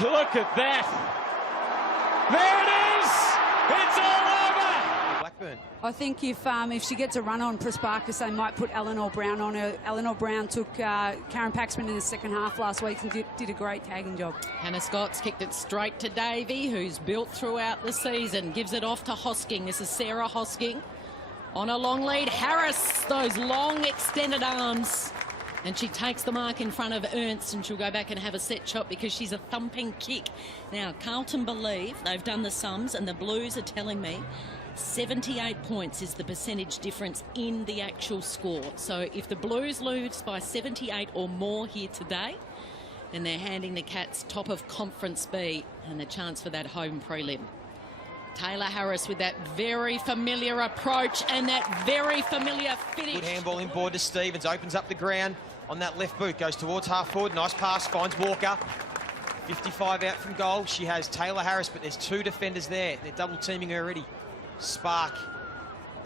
Look at that. There it is. It's all over. Blackburn. I think if she gets a run on Prasparkas, they might put Eleanor Brown on her. Eleanor Brown took Karen Paxman in the second half last week and did a great tagging job. Hannah Scott's kicked it straight to Davey, who's built throughout the season. Gives it off to Hosking. This is Sarah Hosking on a long lead. Harris, those long extended arms. And she takes the mark in front of Ernst, and she'll go back and have a set shot because she's a thumping kick. Now, Carlton believe they've done the sums, and the Blues are telling me 78 points is the percentage difference in the actual score. So if the Blues lose by 78 or more here today, then they're handing the Cats top of Conference B and the chance for that home prelim. Taylor Harris with that very familiar approach and that very familiar finish. Good handball inboard to Stevens, opens up the ground on that left boot, goes towards half forward, nice pass, finds Walker. 55 out from goal. She has Taylor Harris, but there's two defenders there. They're double teaming her already. Spark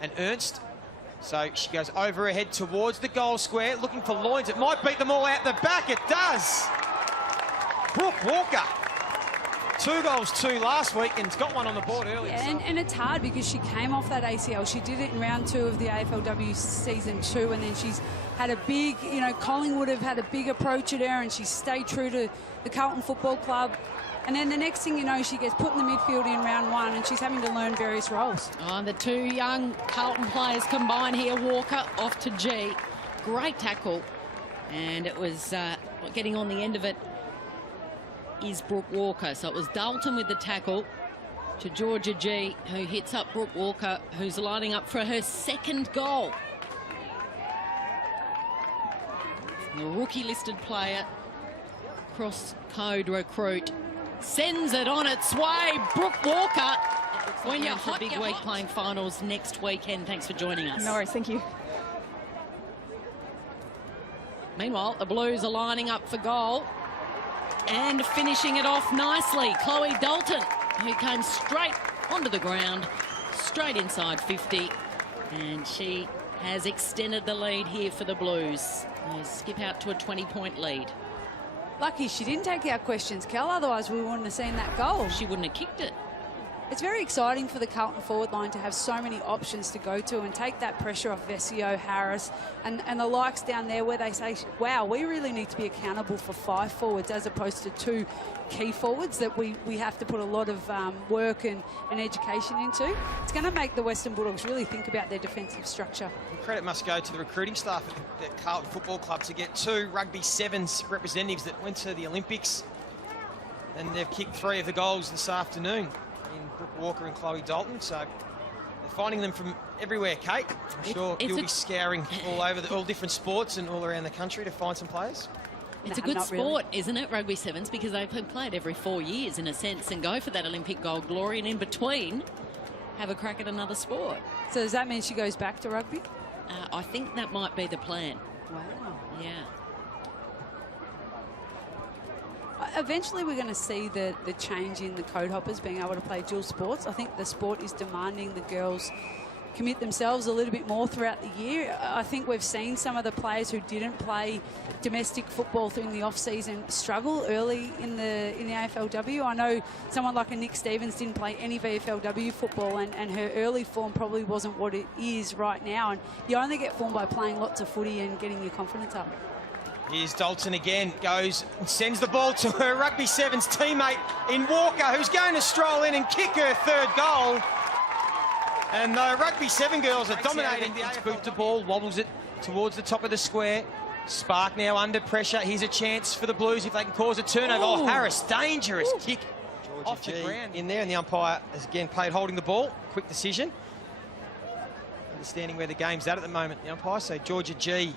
and Ernst. So she goes over her head towards the goal square, looking for Loynes. It might beat them all out the back. It does. Brooke Walker. 2 goals, 2 last week, and it's got one on the board earlier. Yeah, and it's hard because she came off that ACL. She did it in round 2 of the AFLW season 2, and then she's had a big, Collingwood have had a big approach at her, and she stayed true to the Carlton Football Club. And then the next thing you know, she gets put in the midfield in round 1, and she's having to learn various roles. Oh, the two young Carlton players combine here. Walker off to G. Great tackle. And it was getting on the end of it is Brooke Walker. So it was Dalton with the tackle to Georgia G, who hits up Brooke Walker, who's lining up for her second goal. The rookie listed player, cross code recruit, sends it on its way. Brooke Walker, when you're hot, big week playing finals next weekend. Thanks for joining us. No worries, thank you. Meanwhile, the Blues are lining up for goal and finishing it off nicely. Chloe Dalton, who came straight onto the ground, straight inside 50, and she has extended the lead here for the Blues. They skip out to a 20-point lead. Lucky she didn't take our questions, Kel, otherwise we wouldn't have seen that goal. She wouldn't have kicked it. It's very exciting for the Carlton forward line to have so many options to go to and take that pressure off Vesio, Harris, and the likes down there where they say, wow, we really need to be accountable for 5 forwards as opposed to 2 key forwards that we have to put a lot of work and education into. It's going to make the Western Bulldogs really think about their defensive structure. And credit must go to the recruiting staff at the Carlton Football Club to get 2 Rugby Sevens representatives that went to the Olympics, and they've kicked 3 of the goals this afternoon in Brooke Walker and Chloe Dalton. So they're finding them from everywhere, Kate. I'm sure you'll be scouring all over all different sports and all around the country to find some players. It's a good sport, isn't it, Rugby Sevens, because they play it every 4 years in a sense and go for that Olympic gold glory, and in between have a crack at another sport. So does that mean she goes back to rugby? I think that might be the plan. Wow. Yeah. Eventually we're going to see the change in the code hoppers being able to play dual sports. I think the sport is demanding the girls commit themselves a little bit more throughout the year. I think we've seen some of the players who didn't play domestic football in the off-season struggle early in the AFLW. I know someone like a Nick Stevens didn't play any VFLW football, and her early form probably wasn't what it is right now. And you only get formed by playing lots of footy and getting your confidence up. Here's Dalton again, goes and sends the ball to her Rugby Sevens teammate in Walker, who's going to stroll in and kick her 3rd goal. And the Rugby 7 girls are dominating the AFL. The ball, wobbles it towards the top of the square. Spark now under pressure. Here's a chance for the Blues if they can cause a turnover. Oh, Harris, dangerous kick off the ground in there, and the umpire has again played holding the ball. Quick decision. Understanding where the game's at the moment, the umpire. So Georgia G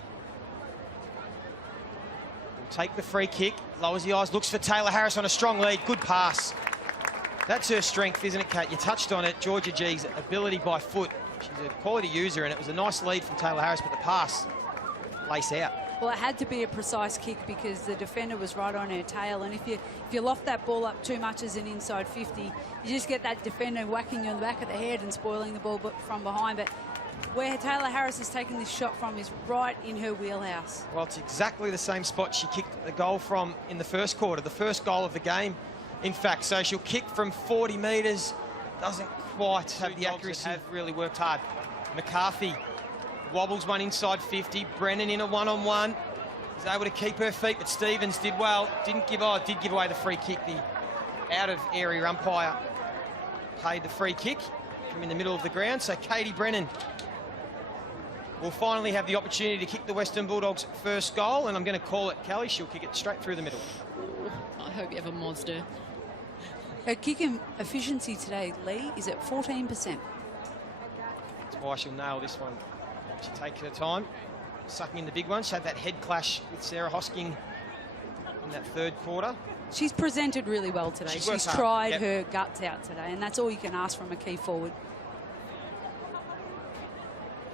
will take the free kick, lowers the eyes, looks for Taylor Harris on a strong lead. Good pass. That's her strength, isn't it, Kate? You touched on it, Georgia G's ability by foot. She's a quality user, and it was a nice lead from Taylor Harris, but the pass, lace out. Well, it had to be a precise kick because the defender was right on her tail, and if you loft that ball up too much as an inside 50, you just get that defender whacking you in the back of the head and spoiling the ball from behind. But where Taylor Harris has taken this shot from is right in her wheelhouse. Well, it's exactly the same spot she kicked the goal from in the first quarter, the first goal of the game in fact. So she'll kick from 40 metres. Doesn't quite have the accuracy. Have really worked hard. McCarthy wobbles one inside 50. Brennan in a one-on-one. Was able to keep her feet, but Stevens did well. Did give away the free kick. The out-of-area umpire paid the free kick from in the middle of the ground. So Katie Brennan will finally have the opportunity to kick the Western Bulldogs' first goal, and I'm going to call it Kelly. She'll kick it straight through the middle. I hope you have a Mazda. Her kicking efficiency today, Lee, is at 14%. That's why she'll nail this one. She takes her time, sucking in the big one. She had that head clash with Sarah Hosking in that third quarter. She's presented really well today. She's tried her guts out today, and that's all you can ask from a key forward.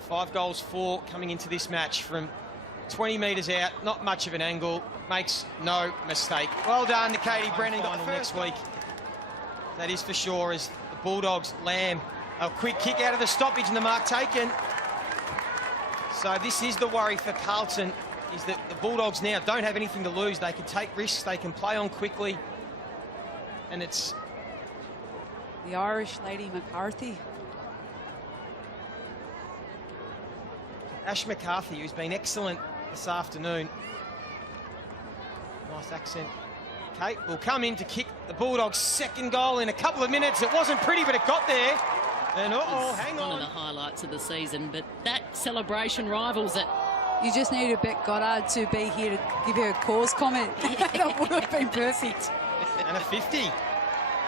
5 goals, 4 coming into this match from 20 metres out. Not much of an angle. Makes no mistake. Well done to Katie Brennan. Final next week. That is for sure, as the Bulldogs Lamb. A quick kick out of the stoppage and the mark taken. So this is the worry for Carlton, is that the Bulldogs now don't have anything to lose. They can take risks, they can play on quickly. And it's the Irish lady McCarthy. Ash McCarthy, who's been excellent this afternoon. Nice accent. Kate will come in to kick the Bulldogs' second goal in a couple of minutes. It wasn't pretty, but it got there. And hang on. One of the highlights of the season, but that celebration rivals it. You just need to bet Goddard to be here to give her a cause comment. That would have been perfect. And a 50.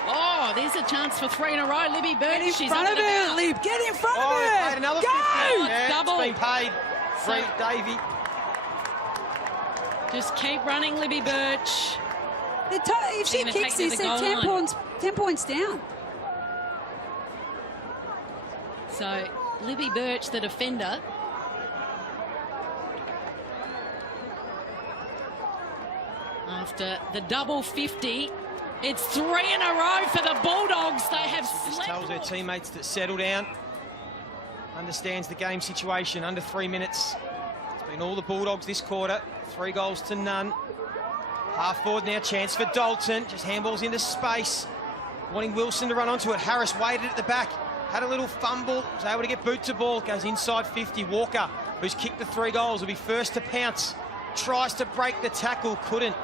Oh, there's a chance for 3 in a row. Libby Birch, Get in front of her, Lib. Get in front of her. Paid another Go! 50. Yeah, double. It's been paid. Free Davey. Just keep running, Libby Birch. If she kicks this, they're 10 points down. So, Libby Birch, the defender. After the double 50, it's 3 in a row for the Bulldogs. They have Just slept. tells her teammates to settle down. Understands the game situation. Under 3 minutes. It's been all the Bulldogs this quarter. 3 goals to none. Half forward now, chance for Dalton. Just handballs into space. Wanting Wilson to run onto it. Harris waited at the back. Had a little fumble. Was able to get boot to ball. Goes inside 50. Walker, who's kicked the 3 goals, will be first to pounce. Tries to break the tackle. Couldn't.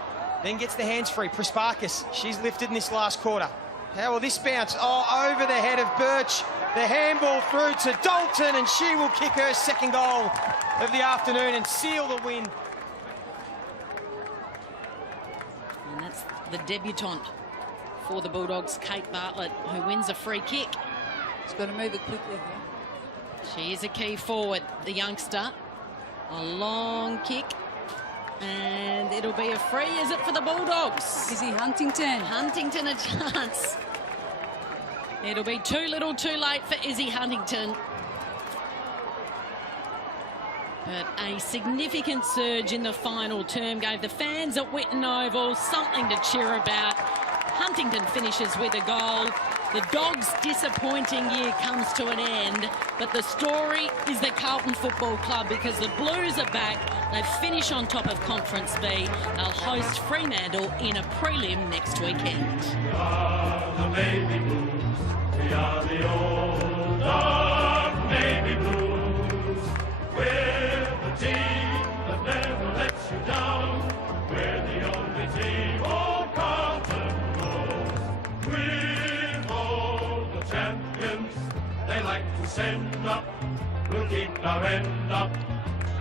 Then gets the hands free. Prasparkas, she's lifted in this last quarter. How will this bounce? Oh, over the head of Birch. The handball through to Dalton, and she will kick her second goal of the afternoon and seal the win. And that's the debutante for the Bulldogs, Kate Bartlett, who wins a free kick. She's got to move it quickly here. She is a key forward, the youngster. A long kick. And it'll be a free, is it, for the Bulldogs? Izzy Huntington. Huntington a chance. It'll be too little too late for Izzy Huntington. But a significant surge in the final term gave the fans at Whitten Oval something to cheer about. Huntington finishes with a goal. The Dogs' disappointing year comes to an end, but the story is the Carlton Football Club, because the Blues are back. They finish on top of Conference B. They'll host Fremantle in a prelim next weekend. We are the baby Blues. We are the old dark baby Blues. We're the team that never lets you down. We're the only team old Carlton knows. We're all the champions they like to send up. We'll keep our end up,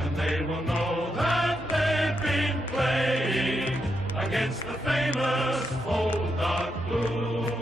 and they will know that they've been playing against the famous old dark Blues.